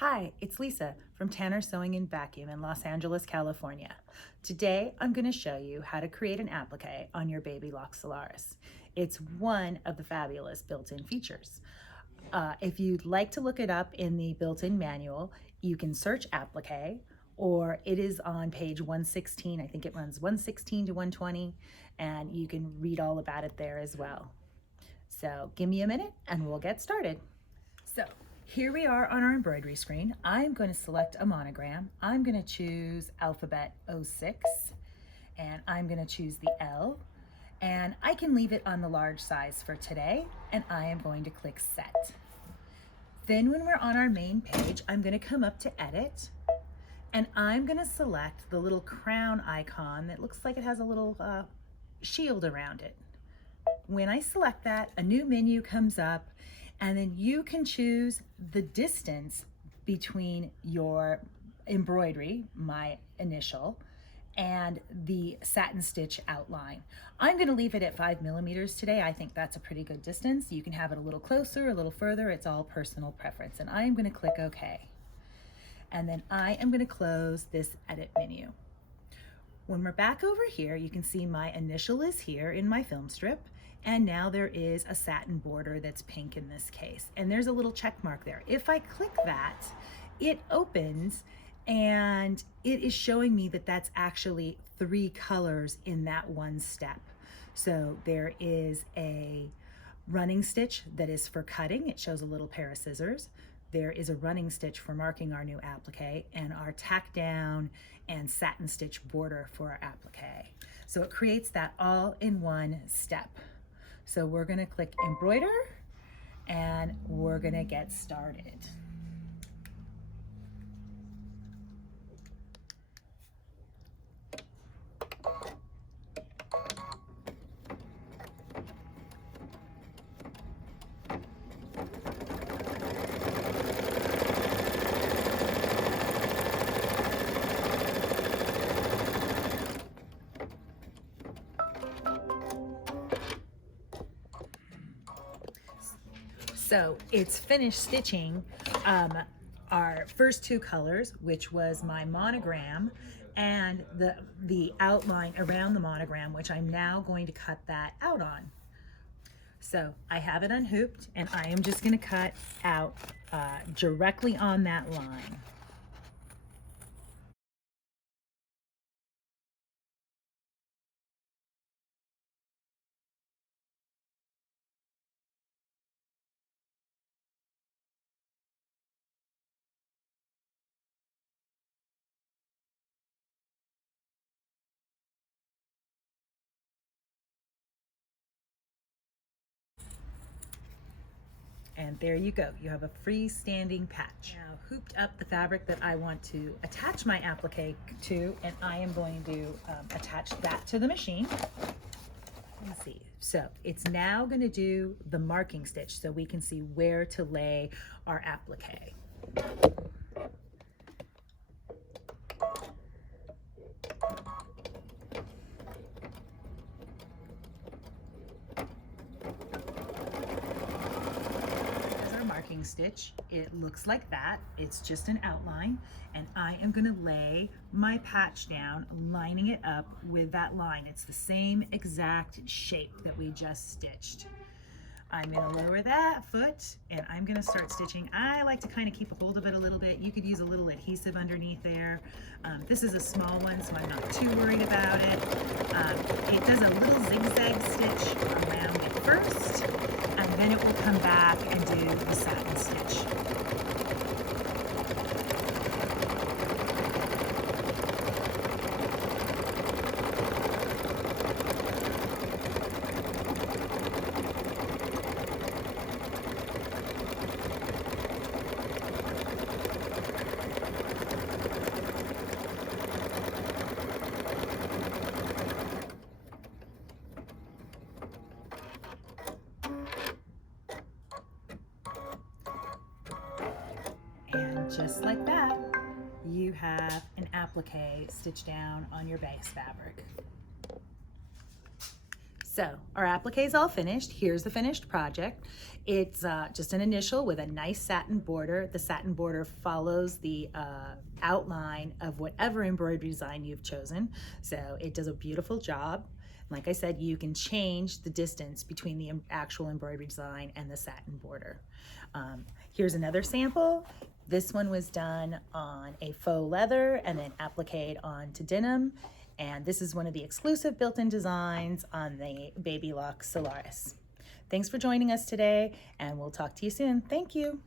Hi, it's Lisa from Tanner Sewing and Vacuum in Los Angeles, California. Today, I'm going to show you how to create an applique on your Baby Lock Solaris. It's one of the fabulous built-in features. If you'd like to look it up in the built-in manual, you can search applique, or it is on page 116. I think it runs 116 to 120, and you can read all about it there as well. So give me a minute and we'll get started. So here we are on our embroidery screen. I'm going to select a monogram. I'm going to choose alphabet 06 and I'm going to choose the L, and I can leave it on the large size for today, and I am going to click set. Then when we're on our main page, I'm going to come up to edit and I'm going to select the little crown icon that looks like it has a little shield around it. When I select that, a new menu comes up, and then you can choose the distance between your embroidery, my initial, and the satin stitch outline. I'm going to leave it at 5 millimeters today. I think that's a pretty good distance. You can have it a little closer, a little further. It's all personal preference. And I'm going to click OK. And then I am going to close this edit menu. When we're back over here, you can see my initial is here in my film strip, and now there is a satin border that's pink in this case, and there's a little check mark there. If I click that, it opens and it is showing me that that's actually 3 colors in that one step. So there is a running stitch that is for cutting. It shows a little pair of scissors. There is a running stitch for marking our new applique, and our tack down and satin stitch border for our applique. So it creates that all in one step. So we're going to click embroider and we're going to get started. So it's finished stitching our first 2 colors, which was my monogram and the outline around the monogram, which I'm now going to cut that out on. So I have it unhooped, and I am just going to cut out directly on that line. And there you go. You have a freestanding patch. Now hooped up the fabric that I want to attach my applique to, and I am going to attach that to the machine. Let's see. So it's now going to do the marking stitch so we can see where to lay our applique. Stitch, it looks like that. It's just an outline, and I am going to lay my patch down, lining it up with that line. It's the same exact shape that we just stitched. I'm going to lower that foot and I'm going to start stitching. I like to kind of keep a hold of it a little bit. You could use a little adhesive underneath there. This is a small one, so I'm not too worried about it. It does a little zigzag stitch around it first, and then it will come back and do the satin stitch. Just like that, you have an applique stitched down on your base fabric. So our applique is all finished. Here's the finished project. It's just an initial with a nice satin border. The satin border follows the outline of whatever embroidery design you've chosen. So it does a beautiful job. Like I said, you can change the distance between the actual embroidery design and the satin border. Here's another sample. This one was done on a faux leather and then appliqued onto denim. And this is one of the exclusive built-in designs on the Baby Lock Solaris. Thanks for joining us today, and we'll talk to you soon. Thank you.